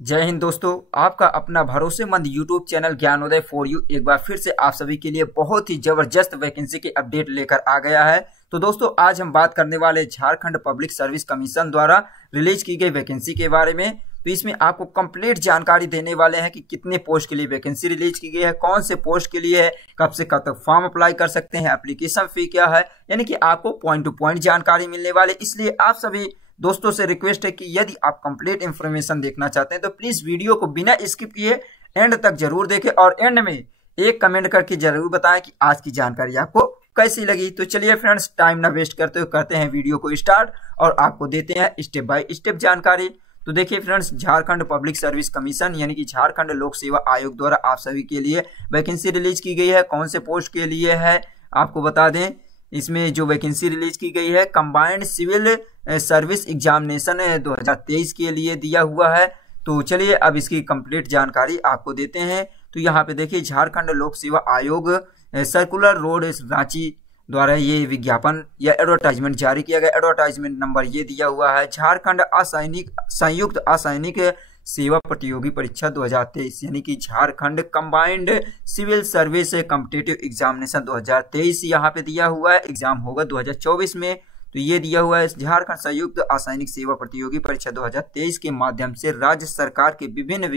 जय हिंद दोस्तों, आपका अपना भरोसेमंद YouTube channel Gyanoday for you एक बार फिर से आप सभी के लिए बहुत ही जबरदस्त वैकेंसी के अपडेट लेकर आ गया है। तो दोस्तों आज हम बात करने वाले झारखंड पब्लिक सर्विस कमीशन द्वारा रिलीज की गई वैकेंसी के बारे में। तो इसमें आपको कंप्लीट जानकारी देने वाले हैं कि कितने पोस्ट के लिए वैकेंसी रिलीज की गई है, कौन से पोस्ट के लिए है, कब से कब तक फॉर्म अप्लाई कर सकते हैं, एप्लीकेशन फी क्या है, यानी कि आपको पॉइंट टू पॉइंट जानकारी मिलने वाले। इसलिए आप सभी दोस्तों से रिक्वेस्ट है कि यदि आप कंप्लीट इंफॉर्मेशन देखना चाहते हैं तो प्लीज वीडियो को बिना स्किप किए एंड तक जरूर देखें और एंड में एक कमेंट करके जरूर बताएं कि आज की जानकारी आपको कैसी लगी। तो चलिए फ्रेंड्स, टाइम ना वेस्ट करते हुए करते हैं वीडियो को स्टार्ट और आपको देते हैं स्टेप बाय स्टेप जानकारी। तो देखिए friends, Jharkhand public service commission यानी कि झारखंड लोक सेवा आयोग द्वारा आप सभी के लिए वैकेंसी रिलीज की गई है। कौन से पोस्ट के लिए है आपको बता दें। इसमें जो वैकेंसी रिलीज की गई है कंबाइंड सिविल सर्विस एग्जामिनेशन 2023 के लिए दिया हुआ है। तो चलिए अब इसकी कंप्लीट जानकारी आपको देते हैं। तो यहाँ पे देखिए, झारखंड लोक सेवा आयोग सर्कुलर रोड रांची द्वारा ये विज्ञापन या एडवर्टाइजमेंट जारी किया गया। एडवर्टाइजमेंट नंबर ये दिया हुआ है, झारखंड असैनिक संयुक्त असैनिक सेवा प्रतियोगी परीक्षा 2023 यानी कि Jharkhand combined civil service competitive examination 2023 यहाँ पे दिया हुआ है। एग्जाम होगा 2024 में। तो ये दिया हुआ है, झारखंड संयुक्त असैनिक सेवा प्रतियोगी परीक्षा 2023 के माध्यम से राज्य सरकार के विभिन्न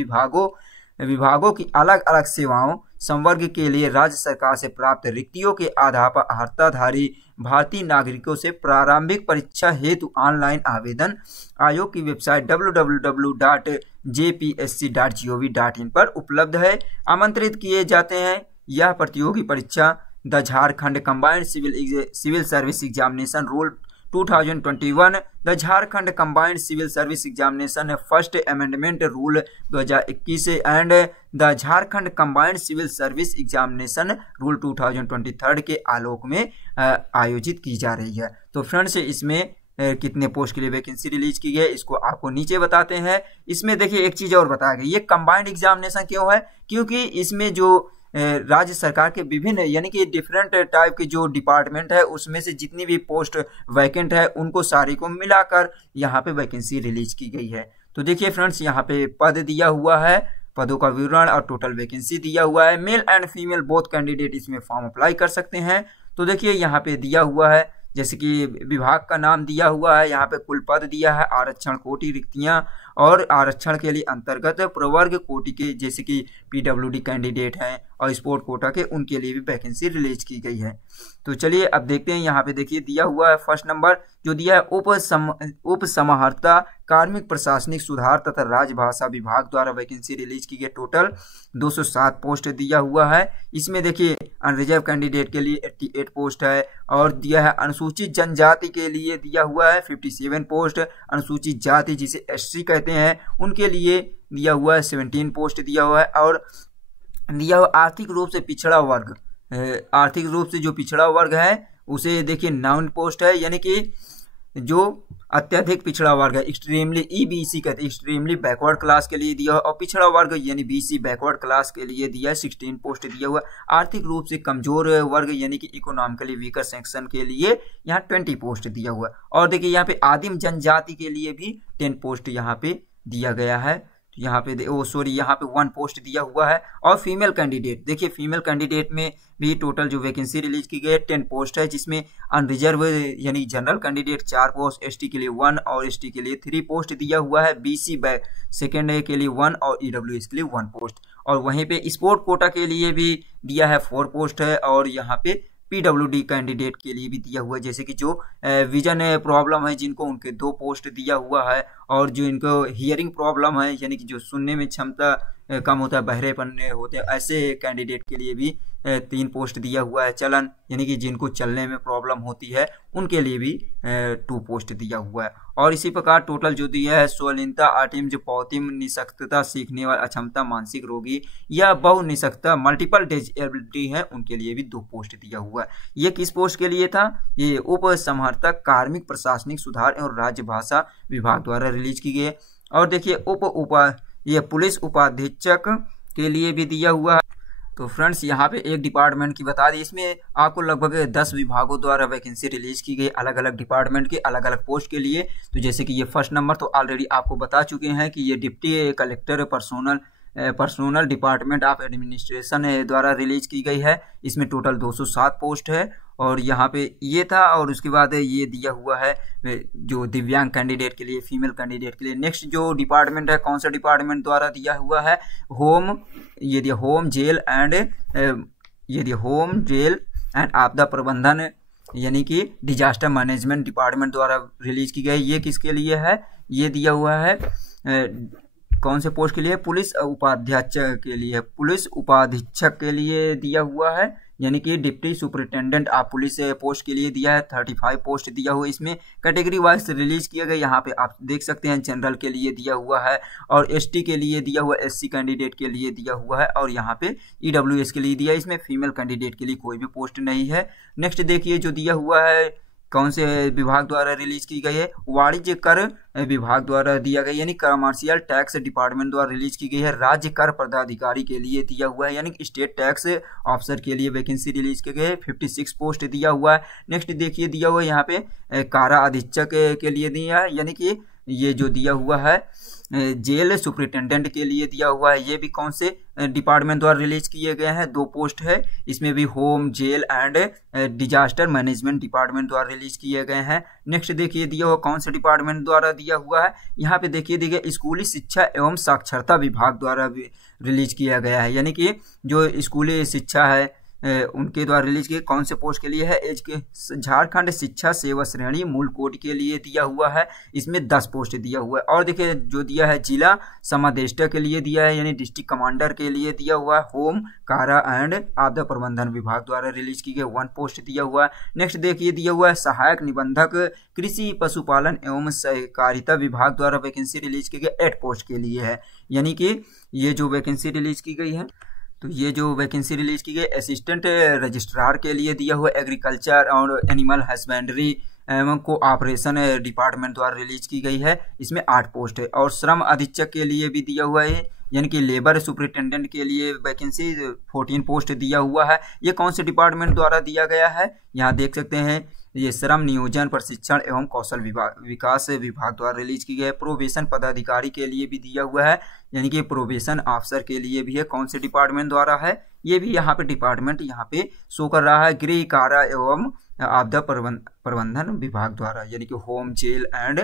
विभागों की अलग अलग सेवाओं संवर्ग के लिए राज्य सरकार से प्राप्त रिक्तियों के आधार पर अर्हताधारी भारतीय नागरिकों से प्रारंभिक परीक्षा हेतु ऑनलाइन आवेदन आयोग की वेबसाइट www.jpsc.gov.in पर उपलब्ध है। आमंत्रित किए जाते हैं। यह प्रतियोगी परीक्षा the Jharkhand combined civil service examination rule 2021, the Jharkhand combined civil service examination first amendment rule 2021 and the Jharkhand combined civil service examination rule 2023 के आलोक में आयोजित की जा रही है। तो फ्रेंड्स, इसमें कितने पोस्ट के लिए वैकेंसी रिलीज की गई है इसको आपको नीचे बताते हैं। इसमें देखिए एक चीज और बताया गया, ये कंबाइंड एग्जामिनेशन क्यों है, क्योंकि इसमें जो राज्य सरकार के विभिन्न यानी कि डिफरेंट टाइप के जो डिपार्टमेंट है उसमें से जितनी भी पोस्ट वैकेंट है उनको सारी को मिलाकर यहाँ पे वैकेंसी रिलीज की गई है। तो देखिए फ्रेंड्स, यहाँ पे पद दिया हुआ है, पदों का विवरण और टोटल वैकेंसी दिया हुआ है। Male and female both candidate इसमें फॉर्म अप्लाई कर सकते हैं। तो देखिए यहाँ पे दिया हुआ है, जैसे कि विभाग का नाम दिया हुआ है, यहाँ पे कुल पद दिया है, आरक्षण कोटि रिक्तियां और आरक्षण के लिए अंतर्गत प्रवर्ग कोटि के जैसे कि पीडब्ल्यूडी कैंडिडेट हैं और स्पोर्ट कोटा के, उनके लिए भी वैकेंसी रिलीज की गई है। तो चलिए अब देखते हैं। यहाँ पे देखिए दिया हुआ है फर्स्ट नंबर जो दिया है उप समाहर्ता कार्मिक प्रशासनिक सुधार तथा राजभाषा विभाग द्वारा वैकेंसी रिलीज की गई। टोटल 207 पोस्ट दिया हुआ है। इसमें देखिए अनरिजर्व कैंडिडेट के लिए 88 पोस्ट है और दिया है अनुसूचित जनजाति के लिए दिया हुआ है 57 पोस्ट। अनुसूचित जाति जिसे एससी कहते हैं उनके लिए दिया हुआ है 17 पोस्ट दिया हुआ है। और दिया हुआ आर्थिक रूप से पिछड़ा वर्ग, आर्थिक रूप से जो पिछड़ा वर्ग है उसे देखिए 9 पोस्ट है, यानी कि जो अत्यधिक पिछड़ा वर्ग है, एक्सट्रीमली ईबीसी कहते हैं, एक्सट्रीमली बैकवर्ड क्लास के लिए दिया है। और पिछड़ा वर्ग यानी बीसी बैकवर्ड क्लास के लिए दिया है 16 पोस्ट दिया हुआ। आर्थिक रूप से कमजोर वर्ग यानी कि इकोनॉमिकली वीकर सेक्शन के लिए यहाँ 20 पोस्ट दिया हुआ है। और देखिए यहाँ पे आदिम जनजाति के लिए भी 10 पोस्ट यहाँ पे दिया गया है। तो यहाँ पे यहाँ पे 1 पोस्ट दिया हुआ है। और फीमेल कैंडिडेट देखिए, फीमेल कैंडिडेट में भी टोटल जो वैकेंसी रिलीज की गई है 10 पोस्ट है, जिसमें अनरिजर्व यानी जनरल कैंडिडेट 4 पोस्ट, एसटी के लिए 1 और एसटी के लिए 3 पोस्ट दिया हुआ है। बीसी सेकेंड के लिए 1 और ईडब्ल्यूएस के लिए 1 पोस्ट। और वहीं पे स्पोर्ट कोटा के लिए भी दिया है 4 पोस्ट है। और यहाँ पे पीडब्ल्यूडी कैंडिडेट के लिए भी दिया हुआ है, जैसे कि जो विजन प्रॉब्लम है जिनको, उनके 2 पोस्ट दिया हुआ है। और जो इनको हियरिंग प्रॉब्लम है यानी कि जो सुनने में क्षमता कम होता है, बहरेपन होते हैं, ऐसे कैंडिडेट के लिए भी 3 पोस्ट दिया हुआ है। चलन यानी कि जिनको चलने में प्रॉब्लम होती है उनके लिए भी 2 पोस्ट दिया हुआ है। और इसी प्रकार टोटल जो दिया है स्वलिनता आटिम जो पौतिम निशक्तता सीखने वाला अक्षमता मानसिक रोगी या बहु निशक्तता मल्टीपल डिसेबिलिटी है उनके लिए भी 2 पोस्ट दिया हुआ है। ये किस पोस्ट के लिए था, ये उप समाहर्ता कार्मिक प्रशासनिक सुधार और राजभाषा विभाग द्वारा रिलीज की गई। और देखिए ये पुलिस उपाधीक्षक के लिए भी दिया हुआ है। तो फ्रेंड्स यहाँ पे एक डिपार्टमेंट की बता दी, इसमें आपको लगभग 10 विभागों द्वारा वैकेंसी रिलीज की गई अलग अलग डिपार्टमेंट के अलग अलग पोस्ट के लिए। तो जैसे कि ये फर्स्ट नंबर तो ऑलरेडी आपको बता चुके हैं कि ये deputy collector personnel department of administration द्वारा रिलीज की गई है। इसमें टोटल 207 पोस्ट है और यहाँ पे ये था। और उसके बाद ये दिया हुआ है जो दिव्यांग कैंडिडेट के लिए, फीमेल कैंडिडेट के लिए। नेक्स्ट जो डिपार्टमेंट है, कौन सा डिपार्टमेंट द्वारा दिया हुआ है, होम जेल एंड आपदा प्रबंधन यानी कि डिजास्टर मैनेजमेंट डिपार्टमेंट द्वारा रिलीज की गई। ये किसके लिए है, ये दिया हुआ है कौन से पोस्ट के लिए, पुलिस उपाधीक्षक के लिए दिया हुआ है, यानी कि deputy superintendent of police post के लिए दिया है। 35 पोस्ट दिया हुआ, इसमें कैटेगरी वाइज रिलीज किया गया। यहाँ पे आप देख सकते हैं जनरल के लिए दिया हुआ है और एसटी के लिए दिया हुआ, एससी कैंडिडेट के लिए दिया हुआ है और यहाँ पे ईडब्ल्यूएस के लिए दिया है। इसमें फीमेल कैंडिडेट के लिए कोई भी पोस्ट नहीं है। नेक्स्ट देखिए जो दिया हुआ है कौन से विभाग द्वारा रिलीज की गई है, वाणिज्य कर विभाग द्वारा दिया गया, यानी कमर्शियल टैक्स डिपार्टमेंट द्वारा रिलीज की गई है। राज्य कर पदाधिकारी के लिए दिया हुआ है, यानी स्टेट टैक्स ऑफिसर के लिए वैकेंसी रिलीज की गई है। 56 पोस्ट दिया हुआ है। नेक्स्ट देखिए दिया हुआ है यहाँ पे कारा अधीक्षक के लिए दिया है, यानी कि ये जो दिया हुआ है जेल सुपरिटेंडेंट के लिए दिया हुआ है। ये भी कौन से डिपार्टमेंट द्वारा रिलीज किए गए हैं, 2 पोस्ट है। इसमें भी home jail and disaster management department द्वारा रिलीज किए गए हैं। नेक्स्ट देखिए दिया हुआ कौन से डिपार्टमेंट द्वारा दिया हुआ है, यहाँ पे देखिए स्कूली शिक्षा एवं साक्षरता विभाग द्वारा भी रिलीज किया गया है, यानी कि जो स्कूली शिक्षा है उनके द्वारा रिलीज किए। कौन से पोस्ट के लिए है, झारखंड शिक्षा सेवा श्रेणी मूल कोड के लिए दिया हुआ है। इसमें 10 पोस्ट दिया हुआ है। और देखिए जो दिया है जिला समादेष्टा के लिए दिया है, यानी डिस्ट्रिक्ट कमांडर के लिए दिया हुआ है। होम कारा एंड आपदा प्रबंधन विभाग द्वारा रिलीज की गई 1 पोस्ट दिया हुआ है। नेक्स्ट देखिए दिया हुआ है सहायक निबंधक कृषि पशुपालन एवं सहकारिता विभाग द्वारा वैकेंसी रिलीज की गई 8 पोस्ट के लिए है, यानी कि ये जो वैकेंसी रिलीज की गई है। तो ये जो वैकेंसी रिलीज की गई असिस्टेंट रजिस्ट्रार के लिए दिया हुआ एग्रीकल्चर और एनिमल हस्बेंड्री एवं कोऑपरेशन डिपार्टमेंट द्वारा रिलीज की गई है। इसमें 8 पोस्ट है। और श्रम अधीक्षक के लिए भी दिया हुआ है, यानी कि लेबर सुपरिटेंडेंट के लिए वैकेंसी 14 पोस्ट दिया हुआ है। ये कौन से डिपार्टमेंट द्वारा दिया गया है, यहाँ देख सकते हैं ये श्रम नियोजन प्रशिक्षण एवं कौशल विकास विभाग द्वारा रिलीज की गई है। प्रोबेशन पदाधिकारी के लिए भी दिया हुआ है, यानी कि प्रोबेशन ऑफिसर के लिए भी है। कौन से डिपार्टमेंट द्वारा है, ये भी यहाँ पे डिपार्टमेंट यहाँ पे शो कर रहा है, गृह कारा एवं आपदा प्रबंधन विभाग द्वारा, यानी कि home jail and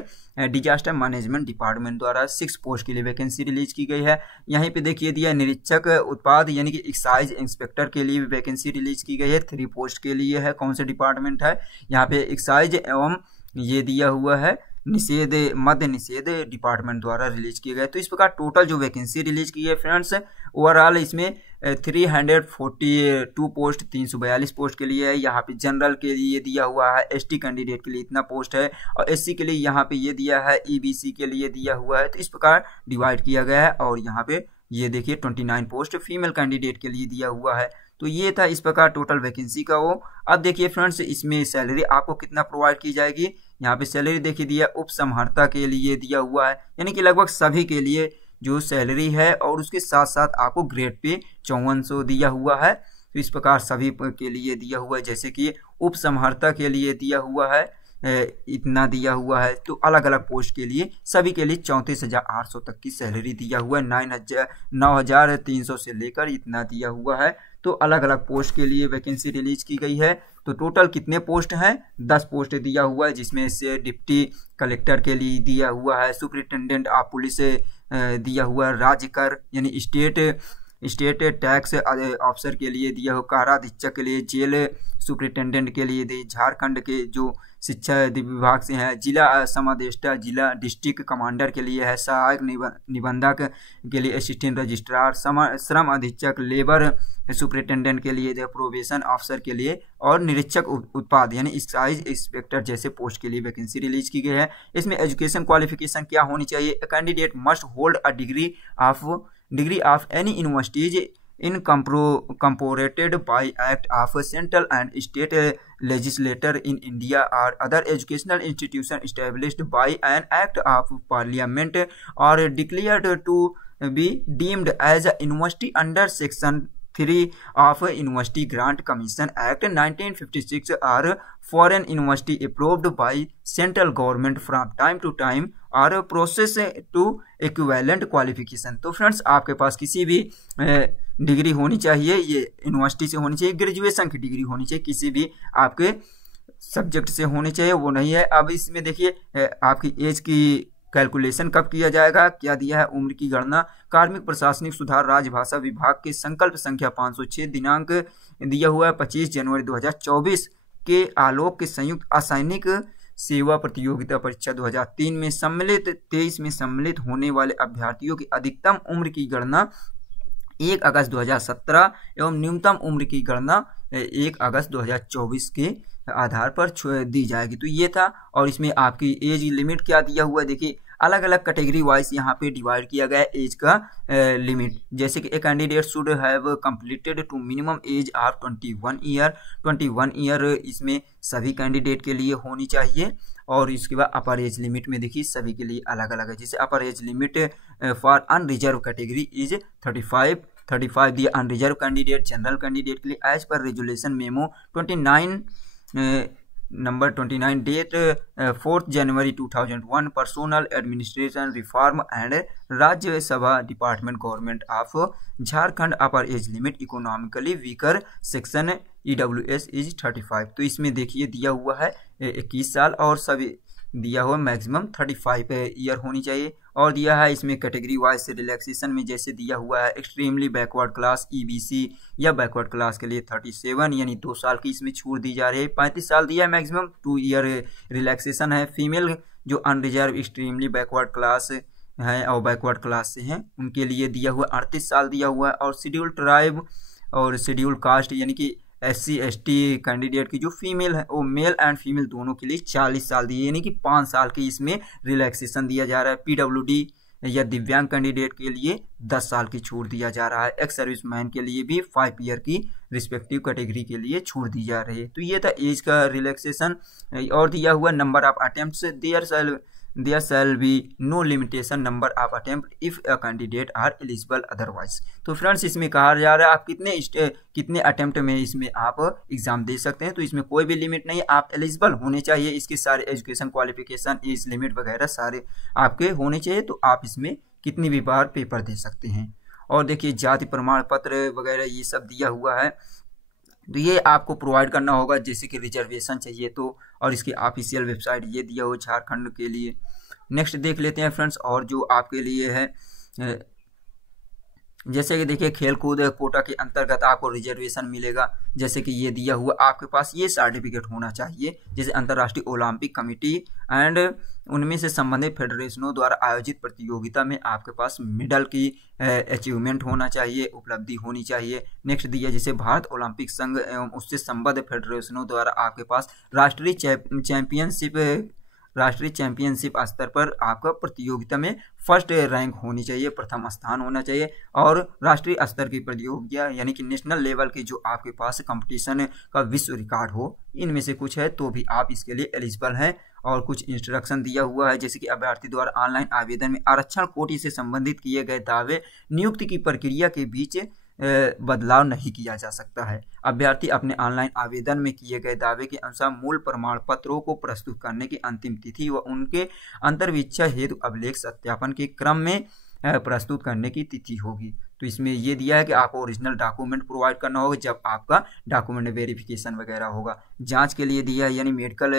disaster management department द्वारा 6 पोस्ट के लिए वैकेंसी रिलीज की गई है। यहीं पे देखिए दिया निरीक्षक उत्पाद यानी कि एक्साइज इंस्पेक्टर के लिए भी वैकेंसी रिलीज की गई है, 3 पोस्ट के लिए है। कौन से डिपार्टमेंट है, यहाँ पे एक्साइज एवं ये दिया हुआ है मद्य निषेध डिपार्टमेंट द्वारा रिलीज किए गए। तो इस प्रकार टोटल जो वैकेंसी रिलीज की है फ्रेंड्स, ओवरऑल इसमें 342 पोस्ट 342 पोस्ट के लिए है। यहाँ पे जनरल के लिए दिया हुआ है, एसटी कैंडिडेट के लिए इतना पोस्ट है और एससी के लिए यहाँ पे ये दिया है, ईबीसी के लिए दिया हुआ है। तो इस प्रकार डिवाइड किया गया है। और यहाँ पे ये देखिए 29 पोस्ट फीमेल कैंडिडेट के लिए दिया हुआ है। तो ये था इस प्रकार टोटल वैकेंसी का वो। अब देखिए फ्रेंड्स इसमें सैलरी आपको कितना प्रोवाइड की जाएगी, यहाँ पे सैलरी देखिए दिया उप समहर्ता के लिए दिया हुआ है, यानी कि लगभग सभी के लिए जो सैलरी है और उसके साथ साथ आपको ग्रेड पे 5400 दिया हुआ है। तो इस प्रकार सभी के लिए दिया हुआ है, जैसे कि उप समहर्ता के लिए दिया हुआ है इतना दिया हुआ है। तो अलग अलग पोस्ट के लिए सभी के लिए 34,800 तक की सैलरी दिया हुआ है, 9,300 से लेकर इतना दिया हुआ है। तो अलग अलग पोस्ट के लिए वैकेंसी रिलीज की गई है। तो टोटल कितने पोस्ट हैं, 10 पोस्ट दिया हुआ है, जिसमें से डिप्टी कलेक्टर के लिए दिया हुआ है, सुपरिटेंडेंट ऑफ पुलिस दिया हुआ है, राज्य कर यानी स्टेट टैक्स ऑफिसर के लिए दिया हुआ, कारा अधीक्षक के लिए, जेल सुपरिटेंडेंट के लिए दिए, झारखंड के जो शिक्षा विभाग से है, जिला समादेष्टा जिला डिस्ट्रिक्ट कमांडर के लिए है, सहायक निबंधक के लिए असिस्टेंट रजिस्ट्रार, श्रम अधीक्षक लेबर सुपरिटेंडेंट के लिए, प्रोबेशन ऑफिसर के लिए और निरीक्षक उत्पाद यानी एक्साइज इंस्पेक्टर जैसे पोस्ट के लिए वैकेंसी रिलीज की गई है। इसमें एजुकेशन क्वालिफिकेशन क्या होनी चाहिए, candidate must hold a degree of any universities incorporated by act of central and state legislature in India or other educational institution established by an act of parliament or declared to be deemed as a university under section 3 of university grant commission act 1956 are foreign university approved by central government from time to time are process to equivalent qualification. तो friends आपके पास किसी भी degree होनी चाहिए, ये university से होनी चाहिए, ग्रेजुएशन की डिग्री होनी चाहिए, किसी भी आपके सब्जेक्ट से होनी चाहिए, वो नहीं है। अब इसमें देखिए आपकी एज की कैलकुलेशन कब किया जाएगा, क्या दिया है, उम्र की गणना कार्मिक प्रशासनिक सुधार राजभाषा विभाग के संकल्प संख्या 506 दिनांक दिया हुआ है 25 जनवरी 2024 के आलोक के संयुक्त असैनिक सेवा प्रतियोगिता परीक्षा 2003 में सम्मिलित 23 में सम्मिलित होने वाले अभ्यर्थियों की अधिकतम उम्र की गणना 1 अगस्त 2017 एवं न्यूनतम उम्र की गणना 1 अगस्त 2024 के आधार पर दी जाएगी। तो ये था, और इसमें आपकी एज लिमिट क्या दिया हुआ है, देखिए अलग अलग कैटेगरी वाइज यहाँ पे डिवाइड किया गया है एज का लिमिट। जैसे कि a candidate should have completed to minimum age of 21 year इसमें सभी कैंडिडेट के लिए होनी चाहिए। और इसके बाद अपर एज लिमिट में देखिए सभी के लिए अलग अलग है। जैसे upper age limit for unreserve category is 35 दिया अनरिजर्व कैंडिडेट जनरल कैंडिडेट के लिए एज पर resolution memo 29 number 29 date 4 January 2001 personal administration reform and Rajyasabha department government of Jharkhand upper age limit economically weaker section EWS is 35। तो इसमें देखिए दिया हुआ है 21 साल और सभी दिया हुआ मैक्सिमम 35 ईयर होनी चाहिए। और दिया है इसमें कैटेगरी वाइज से रिलैक्सेशन में जैसे दिया हुआ है एक्सट्रीमली बैकवर्ड क्लास EBC या बैकवर्ड क्लास के लिए 37 यानी 2 साल की इसमें छूट दी जा रही है। 35 साल दिया है मैक्सिमम, 2 ईयर रिलैक्सेशन है। फीमेल जो अनरिजर्व एक्सट्रीमली बैकवर्ड क्लास है और बैकवर्ड क्लास से हैं उनके लिए दिया हुआ 38 साल दिया हुआ है। और शेड्यूल ट्राइब और शेड्यूल कास्ट यानी कि SC ST कैंडिडेट की जो फीमेल है वो मेल एंड फीमेल दोनों के लिए 40 साल दिए, यानी कि 5 साल की इसमें रिलैक्सेशन दिया जा रहा है। PWD या दिव्यांग कैंडिडेट के लिए 10 साल की छूट दिया जा रहा है। एक्स सर्विसमैन के लिए भी 5 ईयर की रिस्पेक्टिव कैटेगरी के लिए छूट दी जा रही है। तो ये था एज का रिलैक्सेशन। और दिया हुआ number of attempts there shall be no limitation number of attempt if a candidate are eligible otherwise. तो फ्रेंड्स इसमें कहा जा रहा है आप कितने अटेम्प्ट में इसमें आप एग्जाम दे सकते हैं। तो इसमें कोई भी लिमिट नहीं, आप एलिजिबल होने चाहिए, इसके सारे एजुकेशन क्वालिफिकेशन एज लिमिट वगैरह सारे आपके होने चाहिए, तो आप इसमें कितनी भी बार पेपर दे सकते हैं। और देखिए जाति प्रमाण पत्र वगैरह ये सब दिया हुआ है, तो ये आपको प्रोवाइड करना होगा। जैसे कि रिजर्वेशन चाहिए तो, और इसकी ऑफिशियल वेबसाइट ये दिया हुआ झारखंड के लिए। नेक्स्ट देख लेते हैं फ्रेंड्स, और जो आपके लिए है जैसे कि देखिए खेलकूद कोटा के अंतर्गत आपको रिजर्वेशन मिलेगा। जैसे कि ये दिया हुआ आपके पास ये सर्टिफिकेट होना चाहिए, जैसे अंतर्राष्ट्रीय ओलंपिक कमेटी एंड उनमें से संबंधित फेडरेशनों द्वारा आयोजित प्रतियोगिता में आपके पास मेडल की अचीवमेंट होना चाहिए, उपलब्धि होनी चाहिए। नेक्स्ट दिया जैसे भारत ओलंपिक संघ एवं उससे संबद्ध फेडरेशनों द्वारा आपके पास राष्ट्रीय चैंपियनशिप स्तर पर आपका प्रतियोगिता में फर्स्ट रैंक होनी चाहिए, प्रथम स्थान होना चाहिए। और राष्ट्रीय स्तर की प्रतियोगिता यानी कि नेशनल लेवल की जो आपके पास कंपटीशन का विश्व रिकॉर्ड हो, इनमें से कुछ है तो भी आप इसके लिए एलिजिबल हैं। और कुछ इंस्ट्रक्शन दिया हुआ है, जैसे कि अभ्यर्थी द्वारा ऑनलाइन आवेदन में आरक्षण कोटि से संबंधित किए गए दावे नियुक्ति की प्रक्रिया के बीच बदलाव नहीं किया जा सकता है। अभ्यर्थी अपने ऑनलाइन आवेदन में किए गए दावे के अनुसार मूल प्रमाण पत्रों को प्रस्तुत करने की अंतिम तिथि व उनके अंतर्विच्छा हेतु अभिलेख सत्यापन के क्रम में प्रस्तुत करने की तिथि होगी। तो इसमें ये दिया है कि आपको ओरिजिनल डॉक्यूमेंट प्रोवाइड करना होगा जब आपका डॉक्यूमेंट वेरिफिकेशन वगैरह होगा। जांच के लिए दिया है यानी मेडिकल,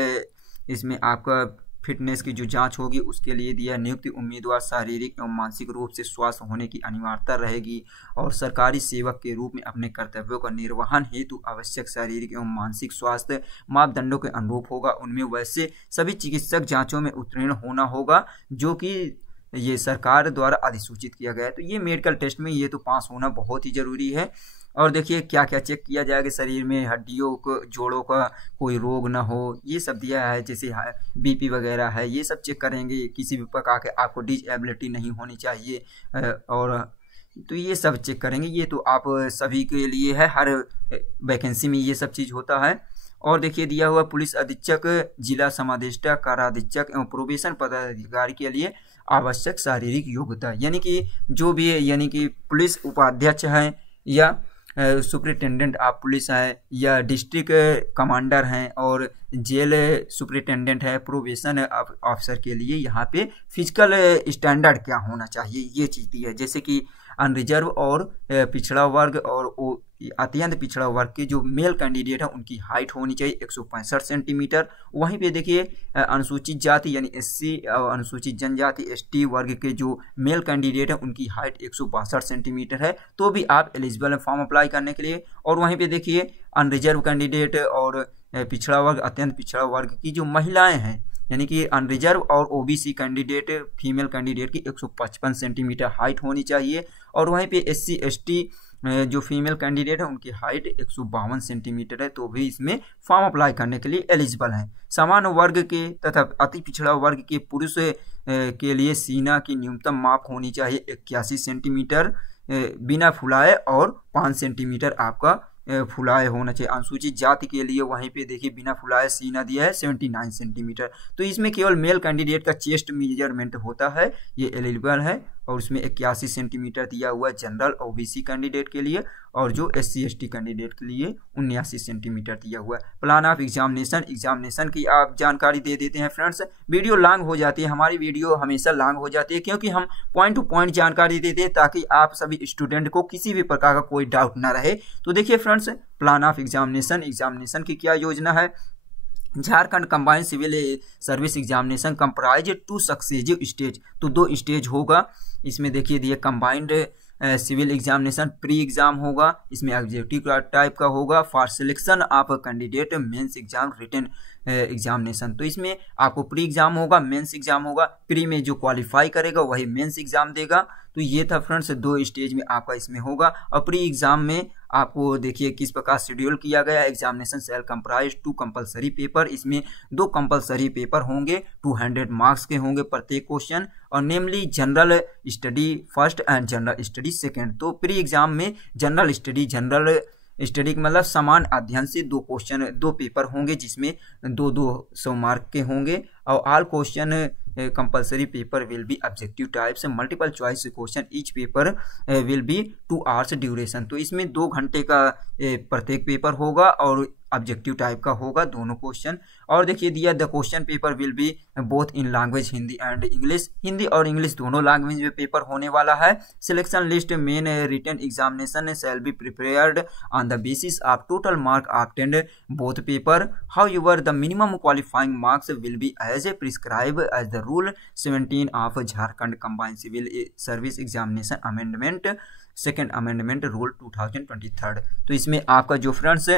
इसमें आपका फिटनेस की जो जांच होगी उसके लिए दिया है नियुक्त उम्मीदवार शारीरिक एवं मानसिक रूप से स्वस्थ होने की अनिवार्यता रहेगी और सरकारी सेवक के रूप में अपने कर्तव्यों का निर्वहन हेतु आवश्यक शारीरिक एवं मानसिक स्वास्थ्य मापदंडों के अनुरूप होगा। उनमें वैसे सभी चिकित्सक जांचों में उत्तीर्ण होना होगा जो कि ये सरकार द्वारा अधिसूचित किया गया है। तो ये मेडिकल टेस्ट में ये तो पास होना बहुत ही जरूरी है। और देखिए क्या क्या चेक किया जाएगा, शरीर में हड्डियों को जोड़ों का कोई रोग ना हो, ये सब दिया है। जैसे BP वगैरह है ये सब चेक करेंगे, किसी भी प्रकार के आपको डिसेबिलिटी नहीं होनी चाहिए, और तो ये सब चेक करेंगे। ये तो आप सभी के लिए है, हर वैकेंसी में ये सब चीज़ होता है। और देखिए दिया हुआ पुलिस अधीक्षक, जिला समादेष्टा, काराधीक्षक एवं प्रोबेशन पदाधिकारी के लिए आवश्यक शारीरिक योग्यता, यानी कि जो भी यानी कि पुलिस उपाध्यक्ष हैं या सुपरिटेंडेंट आप पुलिस है या डिस्ट्रिक्ट कमांडर हैं और जेल सुपरिटेंडेंट है, प्रोबेशन ऑफिसर के लिए यहाँ पे फिजिकल स्टैंडर्ड क्या होना चाहिए ये चीज़ दी है। जैसे कि अनरिजर्व और पिछड़ा वर्ग और अत्यंत पिछड़ा वर्ग के जो मेल कैंडिडेट है उनकी हाइट होनी चाहिए 165 सेंटीमीटर। वहीं पे देखिए अनुसूचित जाति यानी एससी और अनुसूचित जनजाति एसटी वर्ग के जो मेल कैंडिडेट है उनकी हाइट 162 सेंटीमीटर है, तो भी आप एलिजिबल है फॉर्म अप्लाई करने के लिए। और वहीं पे देखिए अनरिजर्व कैंडिडेट और पिछड़ा वर्ग अत्यंत पिछड़ा वर्ग की जो महिलाएं हैं यानी कि अनरिजर्व और ओबीसी कैंडिडेट फीमेल कैंडिडेट की 155 सेंटीमीटर हाइट होनी चाहिए। और वहीं पे एससी एसटी जो फीमेल कैंडिडेट है उनकी हाइट 152 सेंटीमीटर है, तो भी इसमें फॉर्म अप्लाई करने के लिए एलिजिबल हैं। समान वर्ग के तथा अति पिछड़ा वर्ग के पुरुष के लिए सीना की न्यूनतम माप होनी चाहिए 81 सेंटीमीटर बिना फुलाए और 5 सेंटीमीटर आपका फुलाए होना चाहिए। अनुसूचित जाति के लिए वहीं पे देखिए बिना फुलाए सीना दिया है 79 सेंटीमीटर। तो इसमें केवल मेल कैंडिडेट का चेस्ट मेजरमेंट होता है, ये एलिजिबल है। और उसमें 81 सेंटीमीटर दिया हुआ है जनरल ओबीसी कैंडिडेट के लिए, और जो एससी एसटी कैंडिडेट के लिए 79 सेंटीमीटर दिया हुआ है। प्लान ऑफ एग्जामिनेशन की आप जानकारी दे देते हैं फ्रेंड्स। वीडियो लॉन्ग हो जाती है, हमारी वीडियो हमेशा लॉन्ग हो जाती है क्योंकि हम पॉइंट टू पॉइंट जानकारी देते हैं ताकि आप सभी स्टूडेंट को किसी भी प्रकार का कोई डाउट ना रहे। तो देखिए फ्रेंड्स, प्लान ऑफ एग्जामिनेशन की क्या योजना है। Jharkhand combined civil service examination comprise 2 successive stage, तो 2 स्टेज होगा। इसमें देखिए दिए combined civil examination pre exam होगा, इसमें ऑब्जेक्टिव टाइप का होगा for selection of candidate mains exam written examination. तो इसमें आपको प्री एग्जाम होगा, मेंस एग्जाम होगा। प्री में जो क्वालिफाई करेगा वही मेंस एग्जाम देगा। तो ये था फ्रेंड्स 2 स्टेज में आपका इसमें होगा। और प्री एग्जाम में आपको देखिए किस प्रकार शेड्यूल किया गया। Examination cell comprise 2 compulsory paper, इसमें 2 कंपलसरी पेपर होंगे, 200 मार्क्स के होंगे प्रत्येक क्वेश्चन, और namely general study first and general study second. तो प्री एग्जाम में जनरल स्टडी मतलब समान अध्ययन से 2 क्वेश्चन 2 पेपर होंगे जिसमें 200 मार्क के होंगे। और all question compulsory paper will be objective type से multiple choice question, each paper will be 2 hours duration. तो इसमें 2 घंटे का प्रत्येक पेपर होगा और ऑब्जेक्टिव टाइप का होगा दोनों क्वेश्चन। और देखिए दिया the question paper will be both in language Hindi and English, Hindi और इंग्लिश दोनों लैंग्वेज में पेपर होने वाला है। Selection list main written examination shall be prepared on the basis of total mark obtained both paper, however the minimum qualifying marks will be as a prescribe as the rule 17 of Jharkhand combined civil service examination amendment second amendment rule 2023। तो इसमें आपका जो friends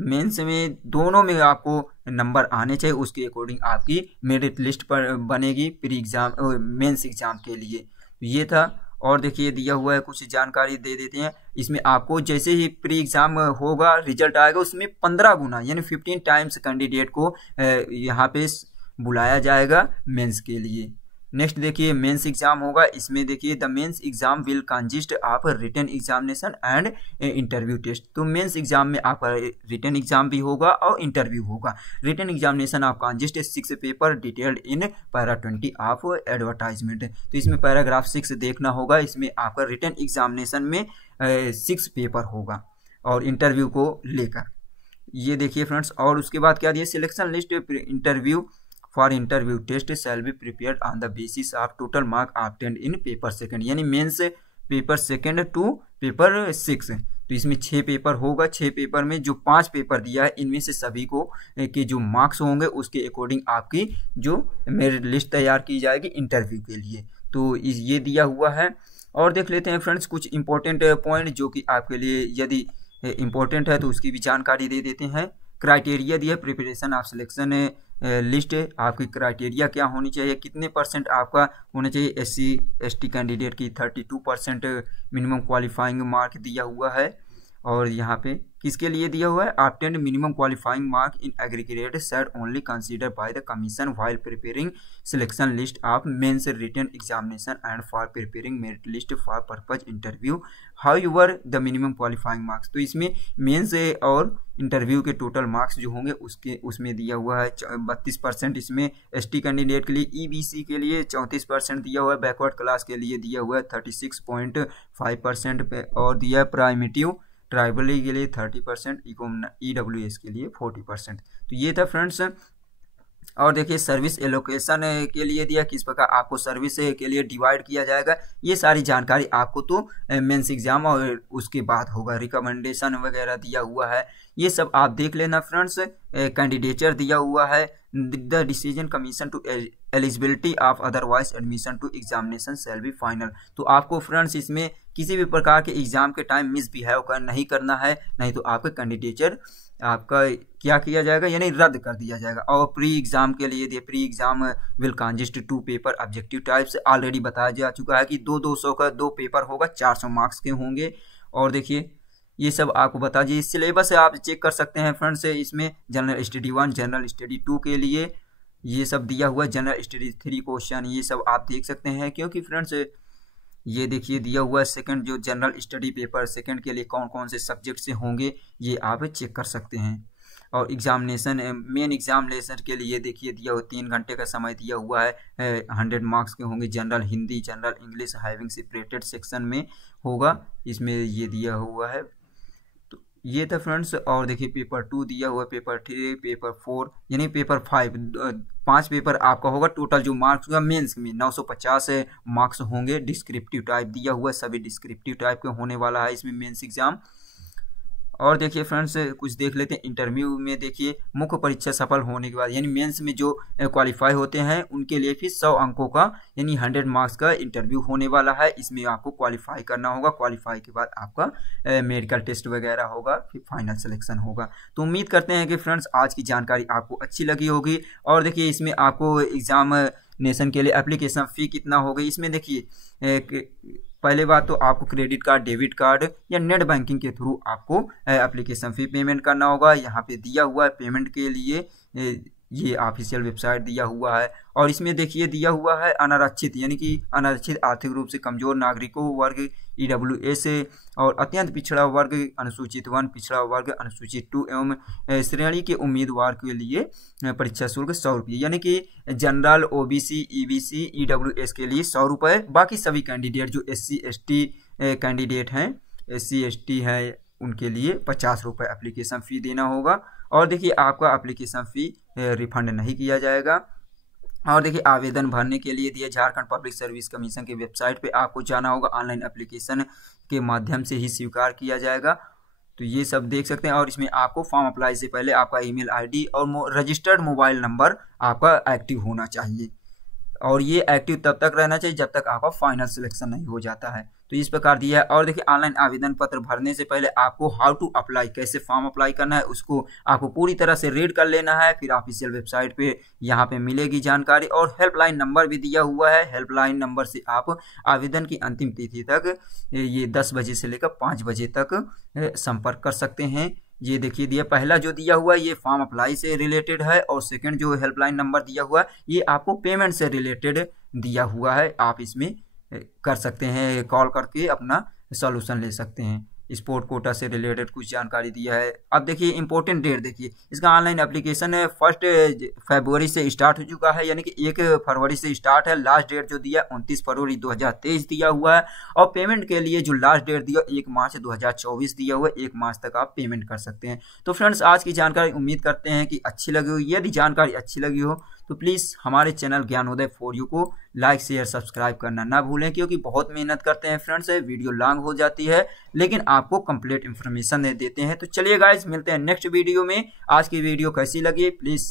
mains में दोनों में आपको number आने चाहिए, उसके अकॉर्डिंग आपकी मेरिट लिस्ट पर बनेगी प्री एग्जाम मेंस एग्जाम के लिए। तो ये था। और देखिए दिया हुआ है कुछ जानकारी दे देते हैं। इसमें आपको जैसे ही प्री एग्जाम होगा रिजल्ट आएगा उसमें 15 गुना यानी 15 टाइम्स कैंडिडेट को यहाँ पे बुलाया जाएगा मेंस के लिए। नेक्स्ट देखिए मेंस एग्जाम होगा, इसमें देखिए the mains exam will consist of written examination and interview test. तो मेंस एग्जाम में आपका रिटन एग्जाम भी होगा और इंटरव्यू होगा। Written examination of consist 6 paper detailed in para 20 of advertisement. तो इसमें पैराग्राफ 6 देखना होगा। इसमें आपका रिटन एग्जामिनेशन में 6 पेपर होगा और इंटरव्यू को लेकर ये देखिए फ्रेंड्स। और उसके बाद क्या दिया, selection list interview for interview test shall be prepared on the basis of total mark obtained in paper second, यानी mains paper second to paper 6। तो इसमें 6 पेपर होगा। 6 पेपर में जो 5 पेपर दिया है इनमें से सभी को के जो मार्क्स होंगे उसके अकॉर्डिंग आपकी जो मेरिट लिस्ट तैयार की जाएगी इंटरव्यू के लिए। तो ये दिया हुआ है। और देख लेते हैं फ्रेंड्स कुछ इंपॉर्टेंट पॉइंट जो कि आपके लिए यदि इंपॉर्टेंट है तो उसकी भी जानकारी दे देते हैं। क्राइटेरिया दिया प्रिपरेशन ऑफ सिलेक्शन लिस्ट, आपकी क्राइटेरिया क्या होनी चाहिए, कितने % आपका होना चाहिए। SC ST कैंडिडेट की 32% मिनिमम क्वालिफाइंग मार्क दिया हुआ है। और यहाँ पे किसके लिए दिया हुआ है, obtained minimum qualifying mark in aggregate set only consider by the commission while preparing selection list of mains written examination and for preparing merit list for purpose interview however the minimum qualifying marks. तो इसमें mains और interview के total marks जो होंगे उसमें दिया हुआ है 32%। इसमें ST कैंडिडेट के लिए, EBC के लिए 34% दिया हुआ है, बैकवर्ड क्लास के लिए दिया हुआ है 36.5% और दिया है ट्राइबल के लिए 30%, EWS के लिए 40%। तो ये था फ्रेंड्स। और देखिए सर्विस एलोकेशन के लिए दिया, किस प्रकार आपको सर्विस के लिए डिवाइड किया जाएगा, ये सारी जानकारी आपको तो मेंस एग्जाम और उसके बाद होगा। रिकमेंडेशन वगैरह दिया हुआ है, ये सब आप देख लेना फ्रेंड्स। कैंडिडेचर दिया हुआ है, the decision commission to eligibility of otherwise admission to examination shall be final. तो आपको फ्रेंड्स इसमें किसी भी प्रकार के एग्जाम के टाइम मिसबिहेव नहीं करना है, नहीं तो आपका कैंडिडेचर आपका क्या किया जाएगा, यानी रद्द कर दिया जाएगा। और प्री एग्जाम के लिए pre exam will consist 2 paper objective types, already बताया जा चुका है कि 200 का 2 पेपर होगा, 400 मार्क्स के होंगे। और देखिए ये सब आपको बता दीजिए, सिलेबस से आप चेक कर सकते हैं फ्रेंड्स। इसमें जनरल स्टडी 1, जनरल स्टडी 2 के लिए ये सब दिया हुआ है, जनरल स्टडी 3 क्वेश्चन ये सब आप देख सकते हैं। क्योंकि फ्रेंड्स ये देखिए दिया हुआ है सेकंड जो जनरल स्टडी पेपर सेकंड के लिए कौन कौन से सब्जेक्ट से होंगे, ये आप चेक कर सकते हैं। और एग्जामिनेशन मेन एग्जामिनेशन के लिए देखिए दिया हुआ 3 घंटे का समय दिया हुआ है, 100 मार्क्स के होंगे। General Hindi, general English having separated section में होगा, इसमें ये दिया हुआ है। तो ये था फ्रेंड्स। और देखिए पेपर 2 दिया हुआ, पेपर 3, पेपर 4 यानी पेपर 5 पेपर आपका होगा। टोटल जो मार्क्स होगा मेंस में 950 मार्क्स होंगे। डिस्क्रिप्टिव टाइप दिया हुआ है, सभी डिस्क्रिप्टिव टाइप के होने वाला है इसमें मेंस एग्जाम। और देखिए फ्रेंड्स कुछ देख लेते हैं इंटरव्यू में। देखिए मुख्य परीक्षा सफल होने के बाद यानी मेंस में जो क्वालिफाई होते हैं उनके लिए फिर 100 अंकों का यानी 100 मार्क्स का इंटरव्यू होने वाला है। इसमें आपको क्वालिफाई करना होगा, क्वालिफाई के बाद आपका मेडिकल टेस्ट वगैरह होगा, फिर फाइनल सिलेक्शन होगा। तो उम्मीद करते हैं कि फ्रेंड्स आज की जानकारी आपको अच्छी लगी होगी। और देखिए इसमें आपको एग्जामिनेशन के लिए एप्लीकेशन फ़ी कितना होगा, इसमें देखिए पहले बात तो आपको क्रेडिट कार्ड, डेबिट कार्ड या नेट बैंकिंग के थ्रू आपको एप्लीकेशन फ़ी पेमेंट करना होगा। यहाँ पे दिया हुआ है पेमेंट के लिए, ये ऑफिशियल वेबसाइट दिया हुआ है। और इसमें देखिए दिया हुआ है अनारक्षित यानी कि अनारक्षित आर्थिक रूप से कमजोर नागरिकों वर्ग EWS और अत्यंत पिछड़ा वर्ग, अनुसूचित 1, पिछड़ा वर्ग, अनुसूचित 2 एवं श्रेणी के उम्मीदवार के लिए परीक्षा शुल्क 100 रुपये, यानी कि जनरल, OBC, EBC, EWS के लिए 100 रुपये। बाकी सभी कैंडिडेट जो SC ST कैंडिडेट हैं, SC ST है, उनके लिए 50 रुपये एप्लीकेशन फ़ी देना होगा। और देखिए आपका एप्लीकेशन फ़ी रिफंड नहीं किया जाएगा। और देखिए आवेदन भरने के लिए दिए झारखंड पब्लिक सर्विस कमीशन की वेबसाइट पे आपको जाना होगा, ऑनलाइन एप्लीकेशन के माध्यम से ही स्वीकार किया जाएगा। तो ये सब देख सकते हैं। और इसमें आपको फॉर्म अप्लाई से पहले आपका ईमेल ID और रजिस्टर्ड मोबाइल नंबर आपका एक्टिव होना चाहिए। और ये एक्टिव तब तक रहना चाहिए जब तक आपका फाइनल सिलेक्शन नहीं हो जाता है। तो इस प्रकार दिया है। और देखिए ऑनलाइन आवेदन पत्र भरने से पहले आपको हाउ टू अप्लाई, कैसे फॉर्म अप्लाई करना है उसको आपको पूरी तरह से रीड कर लेना है। फिर ऑफिशियल वेबसाइट पे यहाँ पे मिलेगी जानकारी। और हेल्पलाइन नंबर भी दिया हुआ है, हेल्पलाइन नंबर से आप आवेदन की अंतिम तिथि तक ये 10 बजे से लेकर 5 बजे तक संपर्क कर सकते हैं। ये देखिए दिया, पहला जो दिया हुआ है ये फॉर्म अप्लाई से रिलेटेड है, और सेकंड जो हेल्पलाइन नंबर दिया हुआ है ये आपको पेमेंट से रिलेटेड दिया हुआ है। आप इसमें कर सकते हैं, कॉल करके अपना सॉल्यूशन ले सकते हैं। स्पोर्ट कोटा से रिलेटेड कुछ जानकारी दिया है। अब देखिए इंपॉर्टेंट डेट देखिए, इसका ऑनलाइन एप्लीकेशन 1 फरवरी से स्टार्ट हो चुका है, यानी कि 1 फरवरी से स्टार्ट है। लास्ट डेट जो दिया 29 फरवरी 2023 दिया हुआ है। और पेमेंट के लिए जो लास्ट डेट दिया 1 मार्च 2024 दिया हुआ है। 1 मार्च तक आप पेमेंट कर सकते हैं। तो फ्रेंड्स आज की जानकारी उम्मीद करते हैं कि अच्छी लगी हो। यदि जानकारी अच्छी लगी हो तो प्लीज़ हमारे चैनल ज्ञानोदय फॉर यू को लाइक, शेयर, सब्सक्राइब करना ना भूलें, क्योंकि बहुत मेहनत करते हैं फ्रेंड्स, वीडियो लॉन्ग हो जाती है लेकिन आपको कंप्लीट इन्फॉर्मेशन देते हैं। तो चलिए गाइस मिलते हैं नेक्स्ट वीडियो में। आज की वीडियो कैसी लगी प्लीज़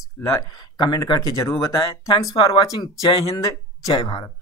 कमेंट करके जरूर बताएं। Thanks for watching. जय हिंद, जय भारत।